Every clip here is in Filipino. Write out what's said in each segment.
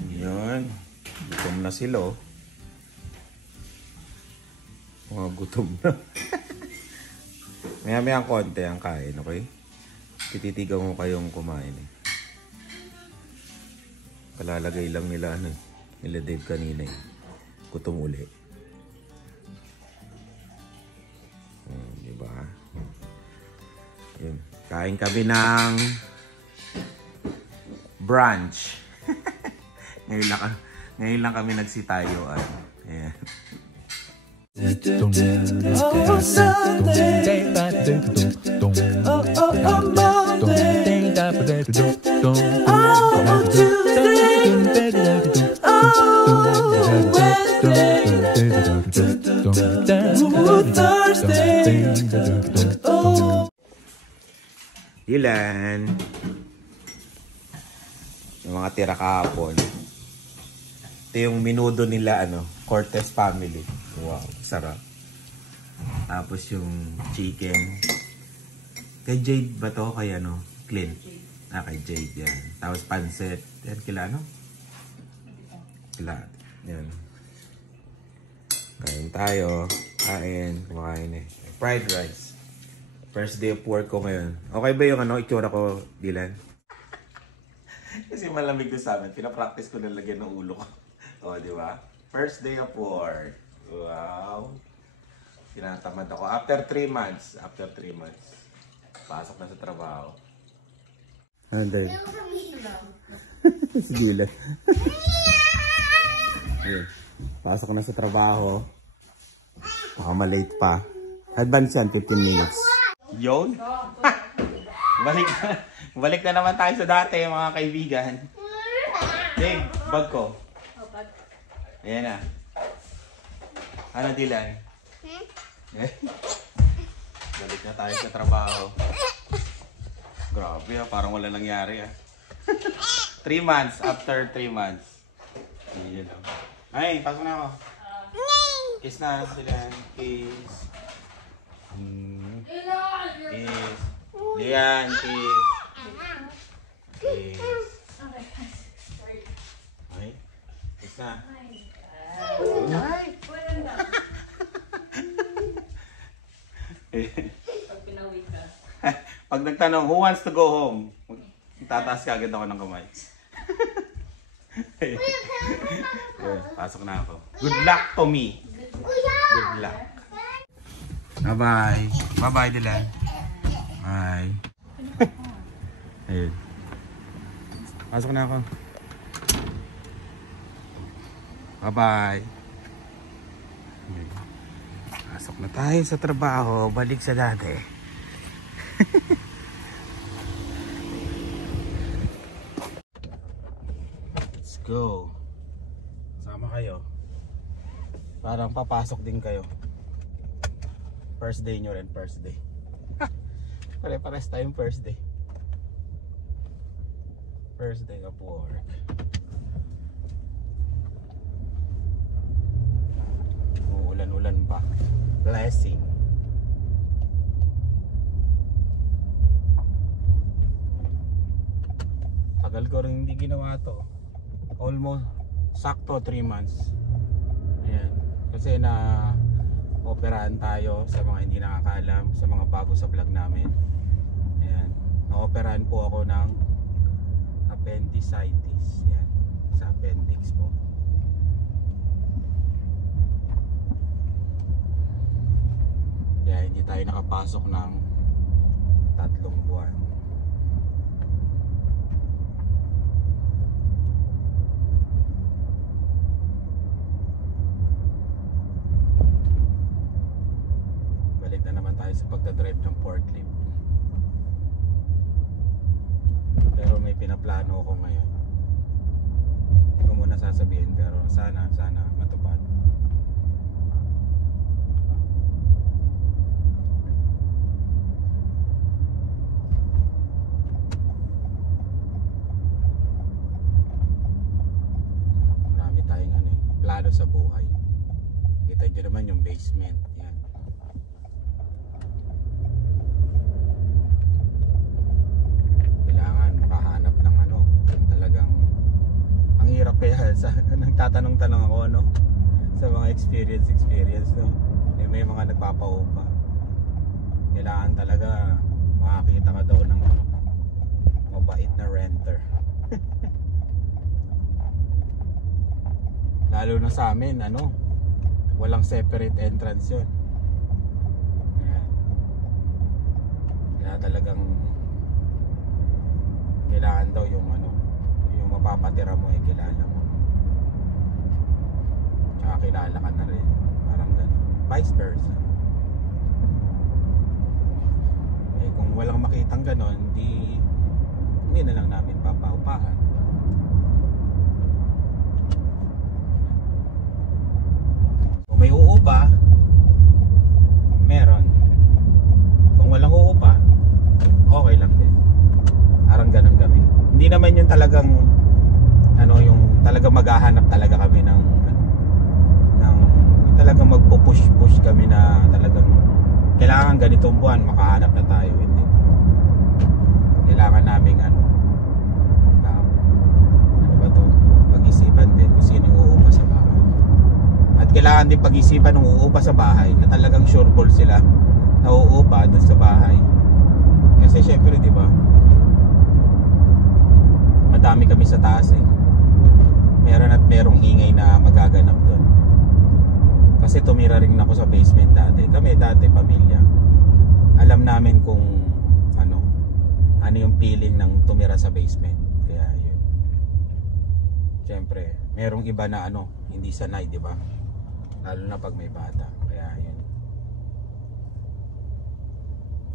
Yan. Gutom na sila, oh. Mga gutom na. Maya-maya ang konti ang kain, okay? Tititigaw mo kayong kumain, eh. Palalagay lang nila, nila Dave kanina, eh. Gutom uli. Diba? Yun. Kain kami ng brunch. Ngayon lang kami nagsitayuan. Ayan. Oh, Sunday. Oh, Monday. Oh, Tuesday. Oh, Wednesday. Oh, Thursday. Oh. Dylan. Yung mga tira kahapon. Ito yung minudo nila, Cortez family. Wow, sarap. Tapos yung chicken. Kay Jade ba to? Kay Clint. Kay Jade yan. Tapos pancit. Yan, kila Kila. Yan. Kain tayo. Kumakain eh. Fried rice. First day of work ko ngayon. Okay ba yung itsura ko, Dylan? Kasi malamig doon sa amin. Pinapractice ko na lagyan ng ulo ko. O, di ba? First day of work. Wow. Tinatamad ako. After 3 months. Pasok na sa trabaho. Ano dahil? Si Dylan. Pasok na sa trabaho. Baka malate pa. Advance yan, 15 minutes. Yun? Balik na naman tayo sa dati, mga kaibigan. Dave, bag ko. Ayan na. Ano, Dylan? Balik na tayo sa trabaho. Grabe, parang wala nangyari. 3 months, after 3 months. Ayan. Ay, pasok na ako. Kiss na, Dylan. Kiss. Kiss. Diyan, kiss. Kiss. Ay, kiss na. Ay. Pag pinawid ka. Pag nagtanong, who wants to go home? Tataas ka agad ako ng kamay. Pasok na ako. Good luck to me. Good luck. Bye-bye. Bye-bye, Dylan. Bye. Ayun. Pasok na ako. Bye-bye. Pasok na tayo sa trabaho. Balik sa dati. Let's go. Sama kayo. Parang papasok din kayo. First day nyo rin, first day. Pare-pares tayong first day. First day of work. Uulan-ulan pa. Blessing. Tagal ko rin hindi ginawa to. Almost sakto 3 months. Ayan. Kasi operahan tayo sa mga hindi nakakaalam, sa mga bago sa vlog namin. Ayan. Na-operahan po ako ng appendicitis. Ayan. Sa appendix po. Kaya hindi tayo nakapasok ng 3 buwan. Balik na naman tayo sa pagdadrive ng forklift. Pero may pinaplano ako ngayon. Hindi ko muna sasabihin, pero sana matupad. Marami tayong plano sa buhay. Kita nyo naman yung basement. Yan. Kailangan makahanap ng yung talagang ang hirap kaya sa nagtatanong-tanong ako ano sa mga experience no. May mga nagpapaupa. Kailangan talaga makakita ka daw ng ano, mabait na renter. Lalo na sa amin ano, walang separate entrance yun. Ayan. Kaya talagang kailangan daw yung ano, yung mapapatira mo ay kilala mo. Tsaka kilala ka na rin. Parang gano'n. Vice versa. Eh kung walang makitang gano'n, hindi na lang namin papaupahan. Kung may uupa, meron. Kung walang uupa, okay lang din. Parang ganun kami. Hindi naman yun talagang ano, yung talagang maghahanap talaga kami ng talagang magpo-push kami na talagang kailangan ganitong buwan makahanap na tayo. Hindi. Kailangan namin ano ba to? Pag-isipan din kung sino yung uupa sa bahay. At kailangan din pag-isipan ng uupa sa bahay na talagang sureball sila na uupa doon sa bahay. Kasi syempre, di ba? Madami kami sa taas eh. Meron at merong ingay na magaganap doon. Kasi tumira rin ako sa basement dati. Kami dati, pamilya. Alam namin kung ano yung feeling ng tumira sa basement. Kaya yun. Siyempre, merong iba na ano, hindi sanay, di ba? Lalo na pag may bata. Kaya yun.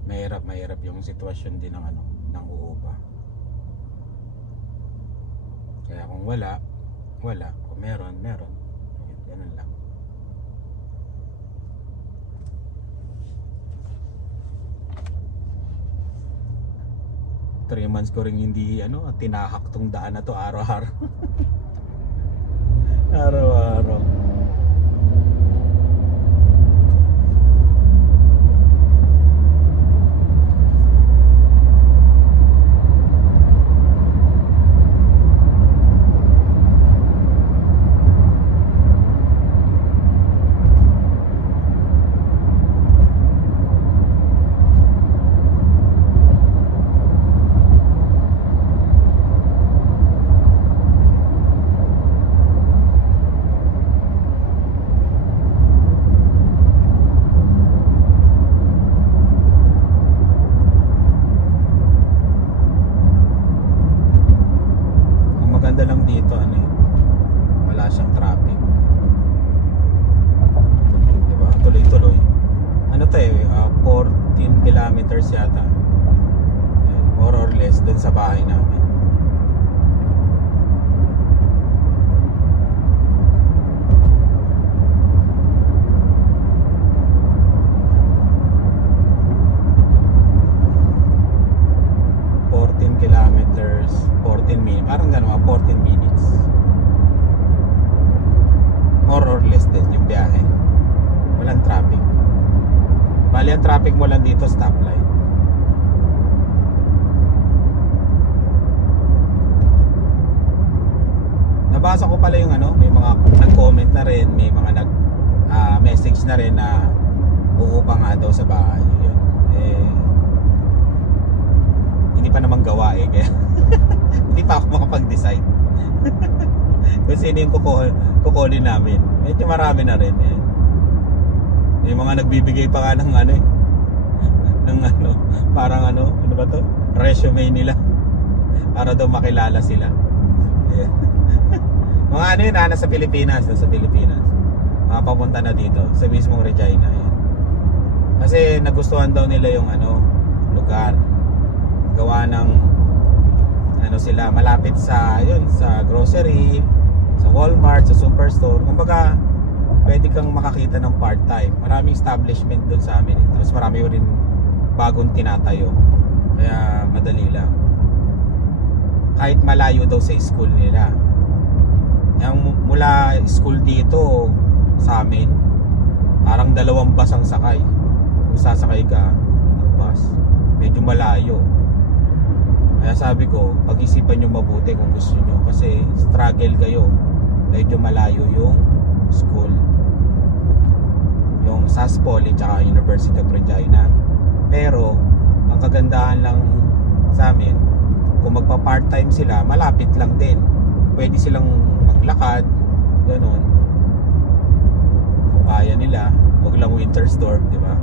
Mahirap yung sitwasyon din ng ano, ng uupa. Kaya kung wala. Kung meron. Ganun lang. Three months ko rin hindi ano, tinahak tong daan na to araw-araw. Araw-araw. Dito ano eh, wala siyang traffic, diba? Tuloy-tuloy ano to eh, 14 kilometers yata. Ayan, more or less dun sa bahay namin. Kilometers, 14 minutes, parang gano'n, 14 minutes. More or less din yung biyahe. Walang traffic. Bali ang traffic mo lang dito, stoplight. Nabasa ko pala yung ano, may mga nag-comment na rin, may mga nag-message na rin na uupa nga daw sa bahay. Yun. Hindi pa naman gawa eh, kaya hindi pa ako makapag-decide. Kung sino yung kukunin namin. Medyo marami na rin eh. May mga nagbibigay pa nga ng ano eh, ng ano, parang ano ba to? Resume nila para daw makilala sila. Yeah. Mga ano yun, nasa Pilipinas. Mga papunta na dito sa mismong Regina. Yan. Kasi nagustuhan daw nila yung ano, lugar. Gawa ng ano sila, malapit sa yun, sa grocery, sa Walmart, sa superstore. Kumbaga pwede kang makakita ng part-time. Maraming establishment doon sa amin eh. Tapos marami rin bagong tinatayo. Kaya madali lang. Kahit malayo daw sa school nila. Yung mula school dito sa amin, parang 2 bus ang sakay. Kung sasakay ka ng bus, medyo malayo. Kaya sabi ko, pag-isipan nyo mabuti kung gusto nyo. Kasi struggle kayo, medyo malayo yung school, yung SAS Poly tsaka University of Regina. Pero ang kagandahan lang sa amin, kung magpa part-time sila, malapit lang din, pwede silang maglakad ganon kung kaya nila, wag lang winter storm, di ba?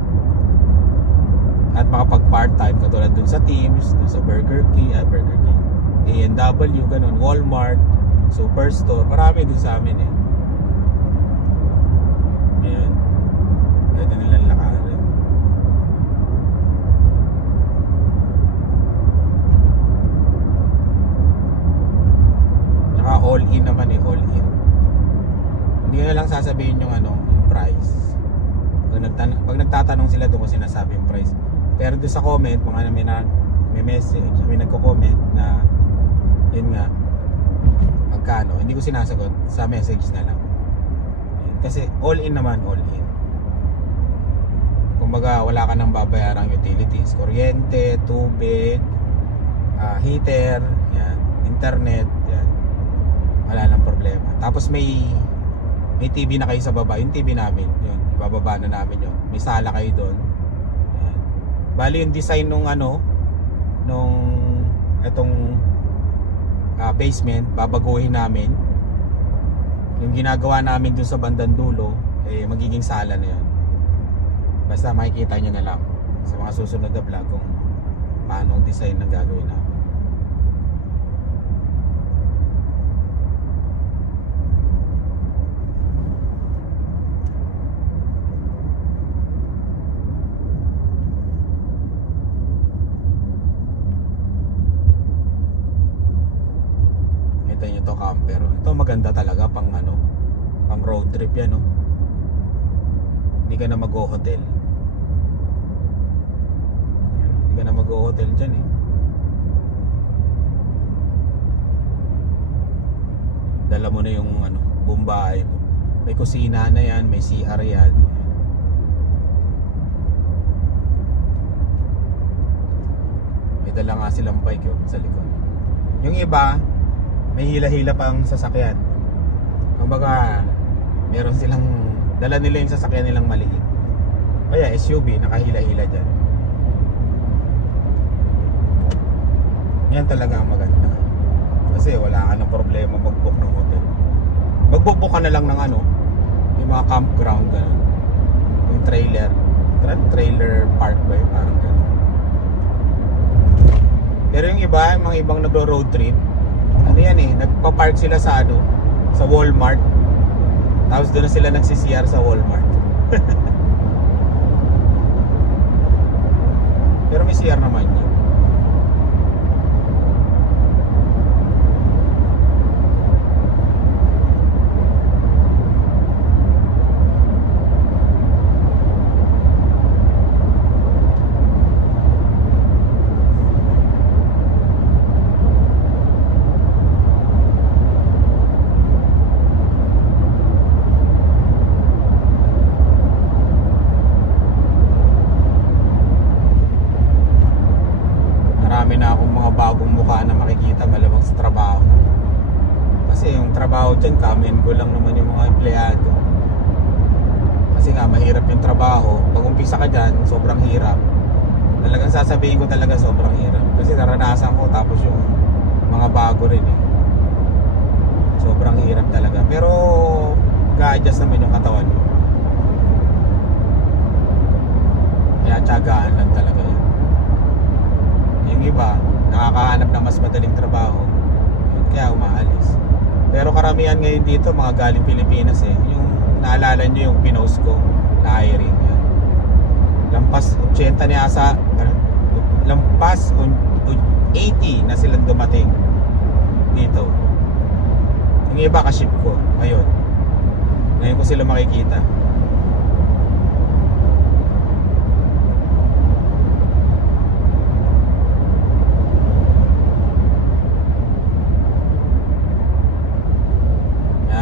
At makapag part-time katulad dun sa Teams, dun sa Burger King, A&W, ganon, Walmart, Superstore, marami dun sa amin eh. Ayan, pwede nilang lakarin. Tsaka all in naman eh, all in. Hindi na lang sasabihin yung ano, yung price. Pag nagtatanong sila doon ko sinasabi yung price. Pero doon sa comment, mga may message, may nagko-comment na yun nga, magkano, hindi ko sinasagot, sa message na lang. Kasi all in naman, all in. Kumbaga wala ka nang babayarang utilities, kuryente, tubig, heater, yan, internet, yan. Wala nang problema. Tapos may TV na kayo sa baba, yung TV namin, yun, bababa na namin yun. May sala kayo doon. Yan. Bali yung design nung ano, nung itong basement, babaguhin namin. Yung ginagawa namin doon sa bandang dulo, eh magiging sala na yun. Basta makikita nyo na lang sa mga susunod na vlog kung paano ang design ng gagawin namin. Kita nyo to, camper. Ito maganda talaga pang ano, pang road trip yan, no? Hindi ka na mag-hotel. Hindi ka na mag-hotel dyan eh. Dala mo na yung ano, buong bahay mo. May kusina na yan, may CR yan. May dala nga silang bike yun sa likod. Yung iba, may hila-hila pang sasakyan. Kumbaga, meron silang, dala nila yung sasakyan nilang maliit. Kaya SUV, nakahila-hila dyan. Yan talaga ang maganda. Kasi wala ka ng problema mag-book ng hotel. Mag-book ka na lang ng ano, yung mga campground, gano'n. Yung trailer park ba yun? Parang gano'n. Pero yung iba, yung mga ibang nagro-road trip, ano yan eh, nagpa-park sila sa ano, sa Walmart. Tapos doon na sila nagsi-CR sa Walmart. Pero may CR naman yun. Dyan, kamen ko lang naman yung mga empleyado. Kasi nga, mahirap yung trabaho. Pag umpisa ka dyan, sobrang hirap. Talagang sasabihin ko talaga sobrang hirap. Kasi naranasan ko, tapos yung mga bago rin eh. Sobrang hirap talaga. Pero, ga-adjust naman yung katawan mo. Kaya tiyagaan lang talaga yun. Yung iba, nakakahanap ng mas madaling trabaho. Kaya umaalis. Pero karamihan ngayon dito mga galing Pilipinas eh. Yung naalala nyo yung pinost ko na hiring yan. Lampas 80 niya asa, lampas 80 na silang dumating dito. Yung iba ka-ship ko ngayon. Ngayon ko sila makikita.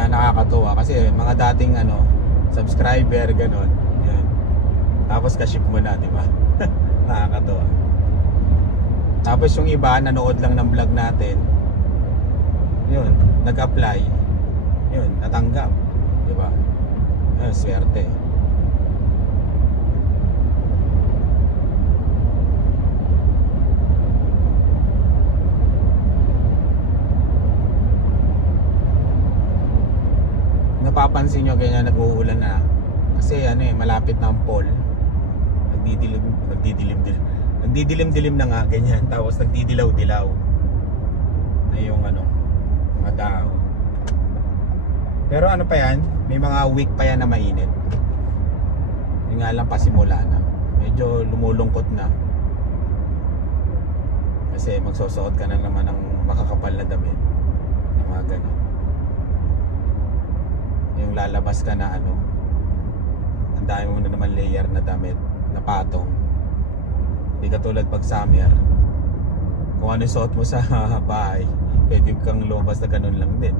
Nakakatuwa kasi mga dating ano subscriber ganon yan. Tapos ka-ship mo na, di ba? Nakakatuwa. Tapos yung iba nanood lang ng vlog natin, yun, nag-apply, yun, natanggap. Diba? Ayun, swerte. Napapansin nyo ganyan nag-uulan na kasi ano eh, malapit na ang fall. Nagdidilim-dilim na nga ganyan, tapos nagdidilaw-dilaw na yung ano, mga dahon. Pero ano pa yan, may mga week pa yan na mainit. Yung nga lang pasimula na, medyo lumulungkot na kasi magsusuot ka na naman ng makakapal na damit, yung mga ganun. Yung lalabas ka na ano, ang dami mo na naman layer na damit na patong. Hindi katulad pag summer, kung ano suot mo sa bahay, pwede kang lumabas na ganun lang din.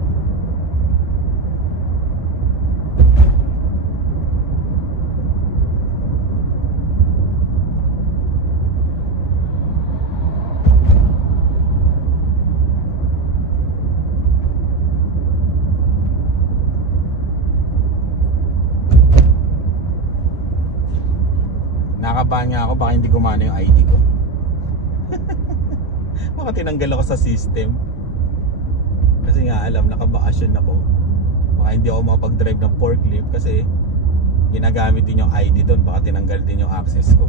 Nakabahan nga ako, baka hindi gumana yung ID ko. Baka tinanggal ako sa system. Kasi nga alam, nakabakasyon ako. Baka hindi ako makapag-drive ng forklift kasi ginagamit din yung ID doon. Baka tinanggal din yung access ko.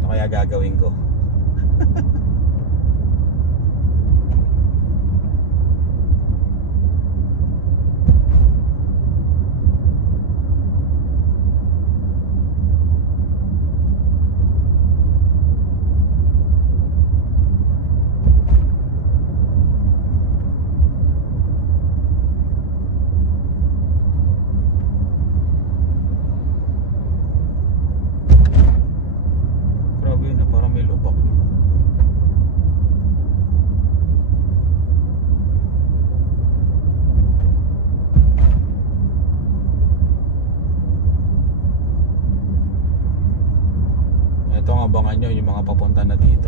Ano kaya gagawin ko? Abangan nyo yung mga papunta na dito.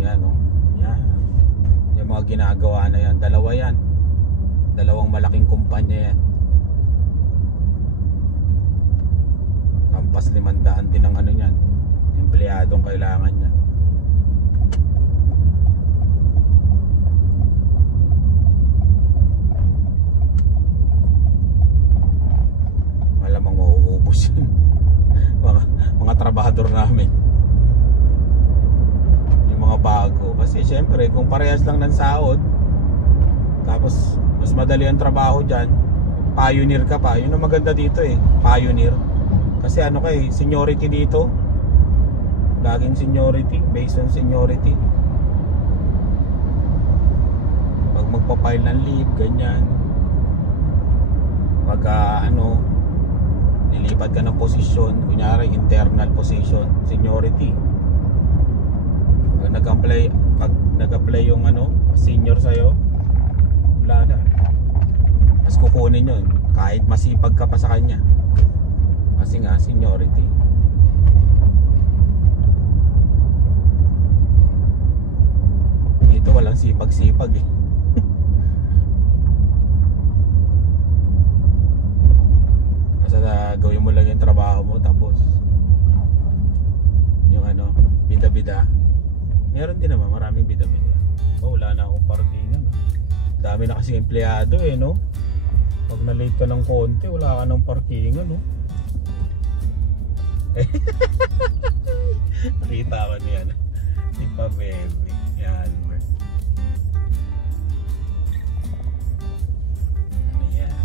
Yan o, yan. Yung mga ginagawa na yan, dalawa yan, dalawang malaking kumpanya yan. Lampas 500 din ang ano yan, empleyadong kailangan yan. Malamang mauubos yun. mga trabahador namin, yung mga bago. Kasi syempre kung parehas lang ng sahod, tapos mas madali ang trabaho dyan, pioneer ka pa. Yun ang maganda dito eh, pioneer. Kasi ano kay seniority dito, laging seniority, based on seniority. Pag magpa-file ng leave, ganyan. Pag ano, nilipat ka ng posisyon, kunyari internal position, seniority. Pag nag-apply yung ano, senior sa'yo, wala na. Mas kukunin yun, kahit masipag ka pa sa kanya. Kasi nga, seniority. Dito walang sipag-sipag eh. Basta gawin mo lang yung trabaho mo, tapos yung ano, bida-bida. Meron din naman, maraming bida-bida. Oh, wala na akong parkingan. Dami na kasi empleyado eh, no? Pag na-late ka ng konti, wala ka ng parkingan, no? Nakita ko niyan. Si pa baby. Yan, bro. Ano yan?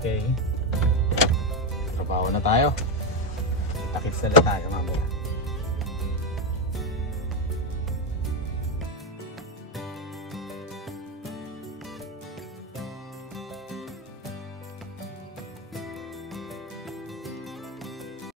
Okay. Trabaho na tayo. Takits na tayo mamaya.